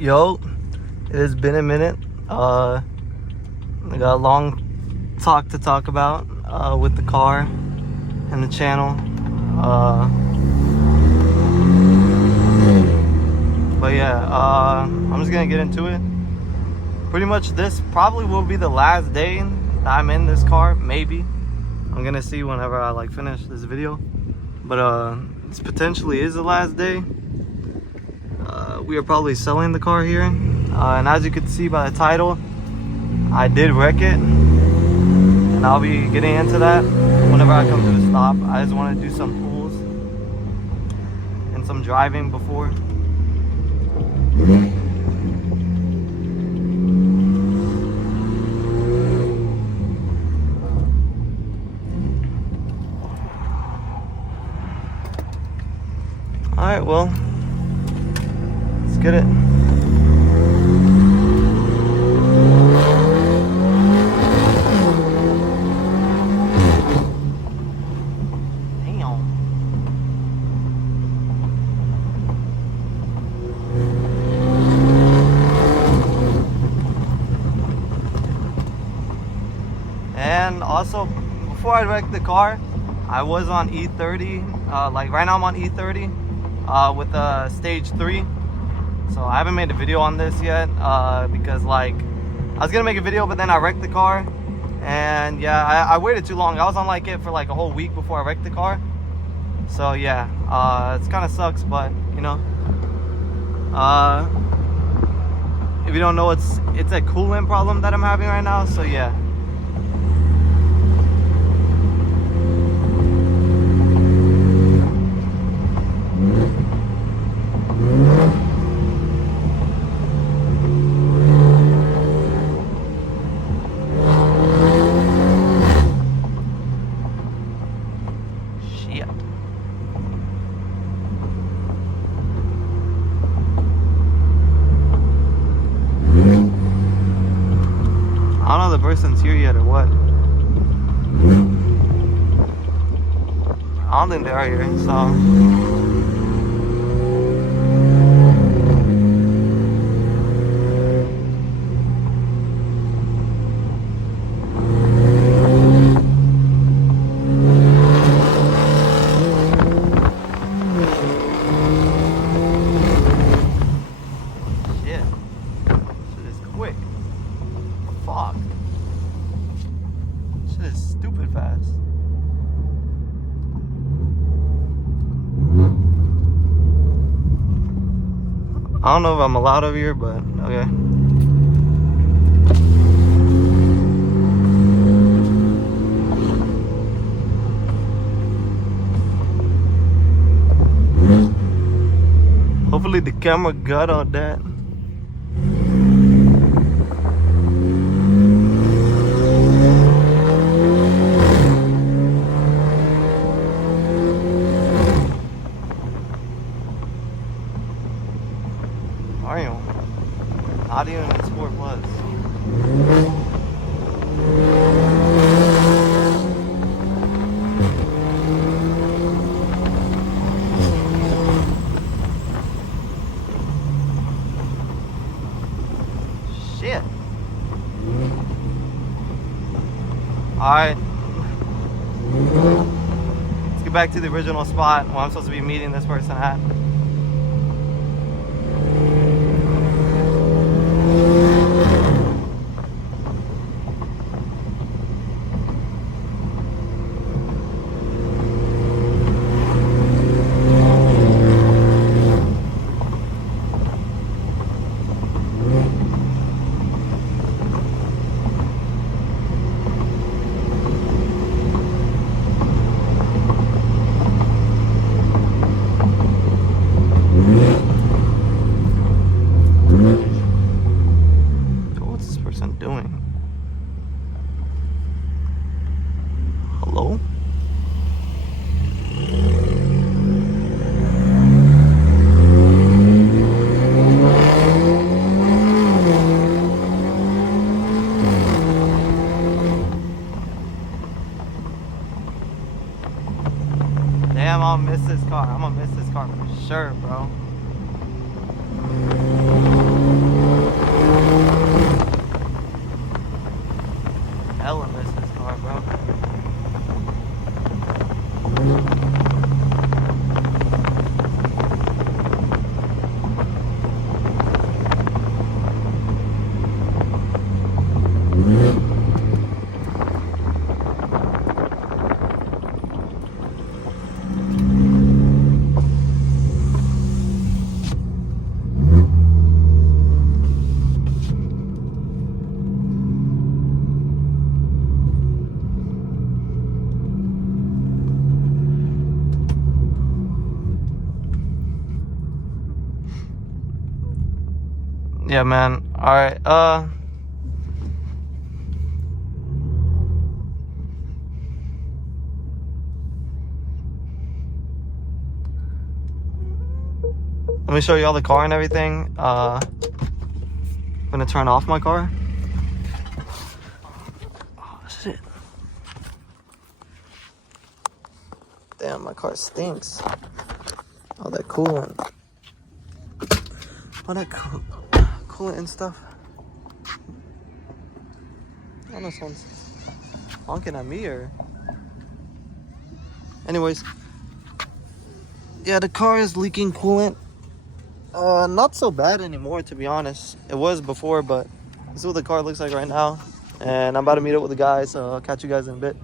Yo, it has been a minute. I got a long talk to talk about with the car and the channel. But yeah, I'm just gonna get into it. Pretty much this probably will be the last day that I'm in this car, maybe. I'm gonna see whenever I like finish this video. But this potentially is the last day. We are probably selling the car here. And as you can see by the title, I did wreck it. And I'll be getting into that whenever I come to a stop. I just want to do some pulls and some driving before. Alright, well, let's get it. And also, before I wrecked the car, I was on E30. Like right now I'm on E30 with stage 3. So I haven't made a video on this yet because like I was gonna make a video, but then I wrecked the car. And yeah, I waited too long. I was on like it for like a whole week before I wrecked the car. So yeah, it's kind of sucks, but you know, if you don't know, it's a coolant problem that I'm having right now. So yeah. I don't know if the person's here yet or what. I don't think they are here, so. Shit. Shit is quick. Fuck. Shit is stupid fast. I don't know if I'm allowed over here, but okay. Hopefully the camera got all that. Not even in Sport Plus. Shit. Alright. Let's get back to the original spot where I'm supposed to be meeting this person at. Yeah, man. All right. Let me show you all the car and everything. I'm gonna turn off my car. Oh shit. Damn, my car stinks. All that coolant. All that coolant and stuff. I don't know, someone's honking at me or... Anyways. Yeah, the car is leaking coolant. Not so bad anymore, to be honest. It was before, but this is what the car looks like right now. And I'm about to meet up with the guys, so I'll catch you guys in a bit.